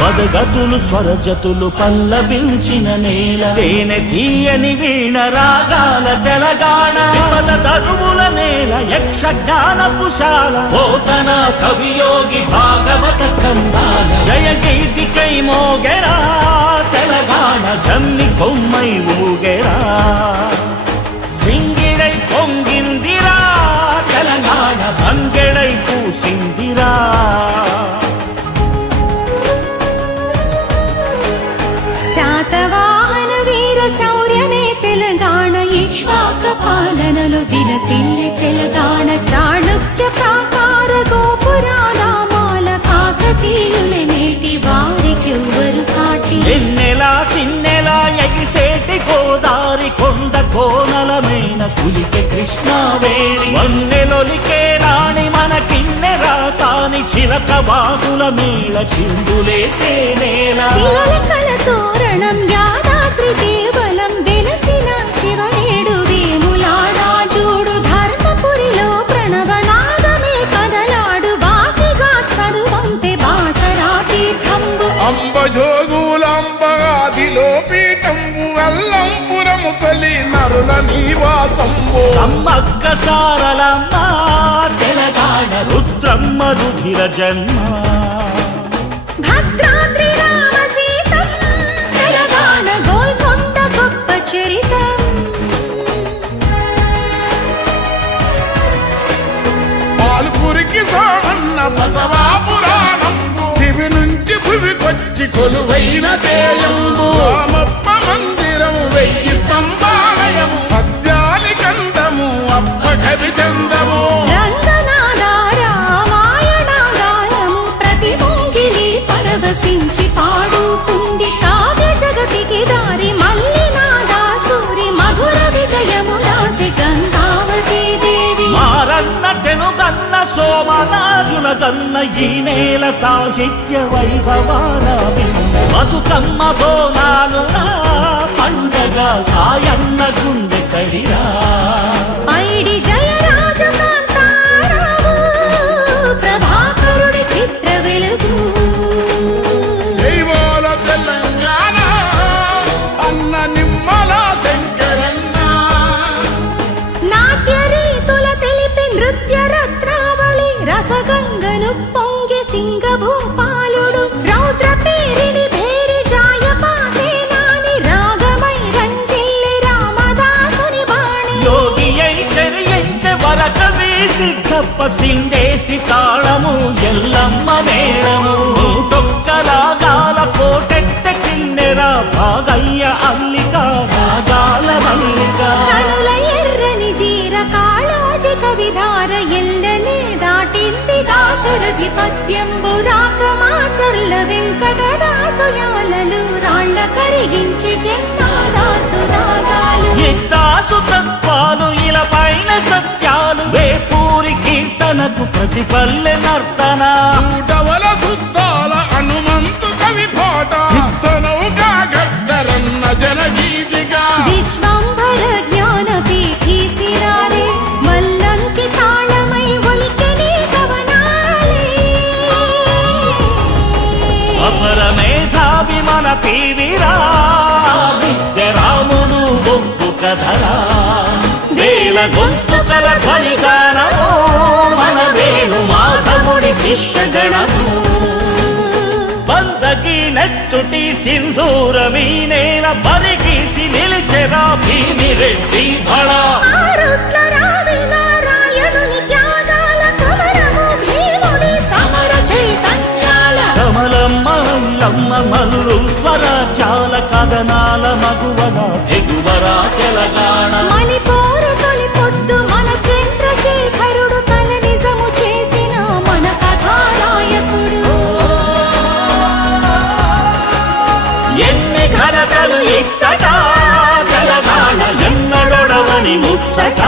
పదగతులు స్వరజతులు పల్లవించిన నేల, తేనె తీయని వీణ రాగాల తెలంగాణ. పద తనువుల నేల యక్షగానపుశాల, పోతన కవియోగి భాగవత స్కందాల. జయ గీతికై మోగెరా తెలంగాణ, జమ్మి కొమ్మై ఊగెరా. సింగిడై పొంగిందిరా తెలంగాణ, బంగెడై పూసిందిరా. శాతవాహన వీర శౌర్యమే తెలంగాణ, ఇక్ష్వాక పాలనలో విలసిల్లే తెలంగాణ. చాణుక్య ప్రాకార గోపురాల మాల, కాకతీయుల నేటి వారికెవ్వరు సాటి. ఎన్నెలా తిన్నెలా ఎగిసేటి గోదారి, కొండ కోనలమైన కులికే కృష్ణావేణి. వన్నెలొలికే రాణి మన కిన్నె రాసాని, చిలక బాగుల మేళ చిందులేసే నేల. చిలకల తోరణం యాదాద్రి దేవలం, వెలసిన శివనేడు వేములాడా జూడు. ధర్మపురిలో ప్రణవనాదమే కదలాడు, వాసిగా చదువంపే బాసరా తీర్థంబు. అంబజోగులంబగాదిలో పీఠంబు, అల్లంపురము తల్లి నరుల నివాసంబు. సమ్మక్క సారలమ్మ తెలంగాణ, రుద్రమ్మ రుధిర జన్మ. భద్రాద్రి రామ సీతం తెలంగాణ, గోల్కొండ గొప్ప చరితం. పాల్పురికి సామన్న బసవా పురాణంబు, దివి నుంచి భువికొచ్చి కొలువైన తేయంబు. రామప్ప మందిరం 1000 స్తంభాలయము, పద్యాలి కందము అప్ప కవి చందము. రంగనాథ రామాయణ గానము, ప్రతి ముంగిలి పరవశించి పాడుకుంది. కావ్య జగతికి దారి మల్లినాథ సూరి, మధుర విజయము రాసి గంగావతీ దేవి. మారన్న తెనుగన్న సోమనాథుల దన్న, ఈ నేల సాహిత్య వైభవాల బింద. బతుకమ్మ బోనాలు పండగ, సాయన్న గుండె సడిరా. పైడి జయరాజు కాంతారావు, ప్రభాకరుడి చిత్ర వెలుగు. జైవాల తెలంగాణ అన్న నిమ్మల శంకరన్న. నాట్య రీతుల తెలిపి నృత్య రత్నావళి, రసగంగను పొంగి సింగభూపాలుడు. రౌద్ర పేరిడి భేరి జాయపాసేనాని, రాగమై రంజిల్లి రామదాసుని బాణి. యోగి అయి చెరియించే వరకవి సిద్ధప్ప, సిందేసి తాళము ఎల్లమ్మ మేళము. తొక్క రాగాల కోటెత్త కిన్నెరా, భాగయ్య అల్లిక రాగాల మల్లిక. కనుల ఎర్రని జీర కాళోజి కవిధార, ఎల్లలే దాటింది దాశరథి పద్యంబు. రాకమాచర్ల వెంకటదాసు యాలలు, రాళ్ల కరిగించి జన్మాదాసు దాగాలు. ఇద్దాసు తత్వాలు ఇలా పైన సత్యాలు, వేపూరి కీర్తనకు ప్రతిపల్లె నర్తన. నూటవల సుద్దాల హనుమంతు కవి పాట, యుద్ధనౌకా గద్దరన్న జనగీతిగా. విశ్వంభర జ్ఞాన పీఠీ సిరారే, మల్లంకి తాళమై ఒలికెనే కవనాలే. అపర మేధావి మన పీవిరా, విద్య రాముడు బొగ్గు కథరా. వేల గొంతుకల ధ్వనిగానము, మన వేణు మాధవుడి శిష్యగణము. బందకి నెత్తుటి సింధూరమీ నేల, బరిగీసి నిలిచెరా భీమిరెడ్డి భళ. ఆరుట్ల రావి నారాయణుని త్యాగాల కమరము, భీముడి సమర చైతన్యాల. కమలమ్మ అల్లమ్మ మల్లు స్వరాజ్యాల, కథనాల మగువల ఎగువరా తెలంగాణ. మలిపోరు తొలి పొద్దు మన చంద్రశేఖరుడు, కల నిజము చేసిన మన కథానాయకుడు. ఎన్ని ఘనతలు ఇచ్చట తెలంగాణ, ఎన్నడొడవని ముచ్చట.